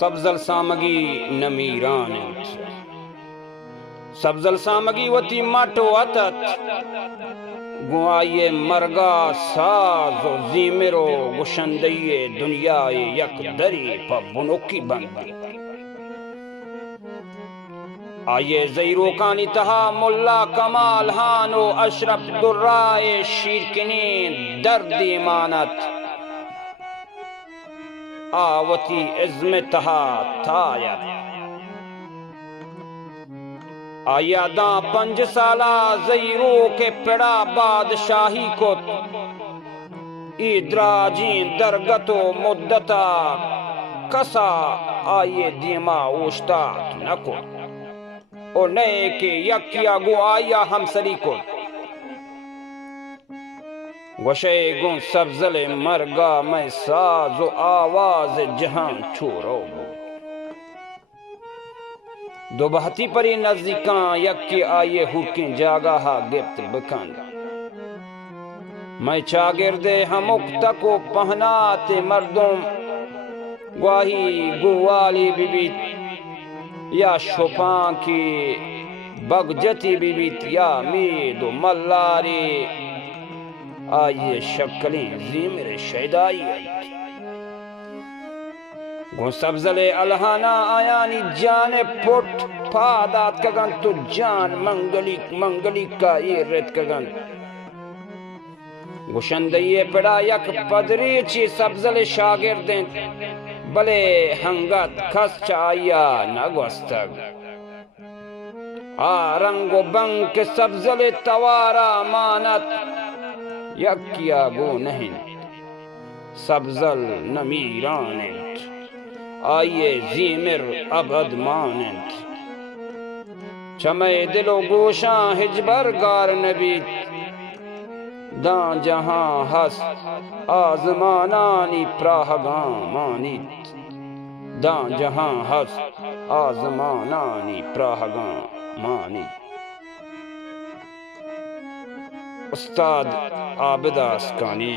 سبزل سامگی نمیرانت سبزل سامگی وتی ماٹو اتت گوائے مرگا ساز و زیمرو گشندی دنیا یک دری پا بنوکی بندی آئیے زیروکانی تہا ملا کمال ہان و اشرف درائے شیرکنین درد ایمانت آوتی عزم تہا تایت آیا داں 5 سالہ زیرو کے پڑا بادشاہی کو ادراجین درگت و مدتا کسا آئیے دیما اوشتات نکو او نئے کے یکیا گو آیا ہمسری کو گوشے گون سبزل مرگا میں ساز و آواز جہان چھوڑو دو بہتی پری نزدیکاں یکی آئیے ہوکیں جاگاہا گفت بکن میں چاگردے ہمک تکو پہنات مردم گواہی گوالی بی بیت یا شپان کی بگجتی بی بیت یا مید و ملاری آئیے شکلیں زیمر شیدائی آئی گو سبزل الہانا آیانی جان پٹ پادات کگن تو جان منگلی کا یہ رت کگن گوشندیے پڑا یک پدری چی سبزل شاگردیں بلے ہنگت کس چایا نگوستگ رنگ و بنگ کے سبزل توارا مانت یکیا گو نہیں سبزل نمیرانت آئیے زیمر ابد مانت چمے دل و گوشاں ہجبر گار نبیت دان جہاں ہس آزمانانی پراہگاں مانیت دان جہاں ہس آزمانانی پراہگاں مانیت استاد عابد اسکانی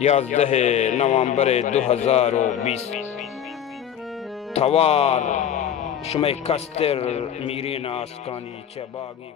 11 نوامبر 2020 توار شمع کستر میرین اسکانی چه باغی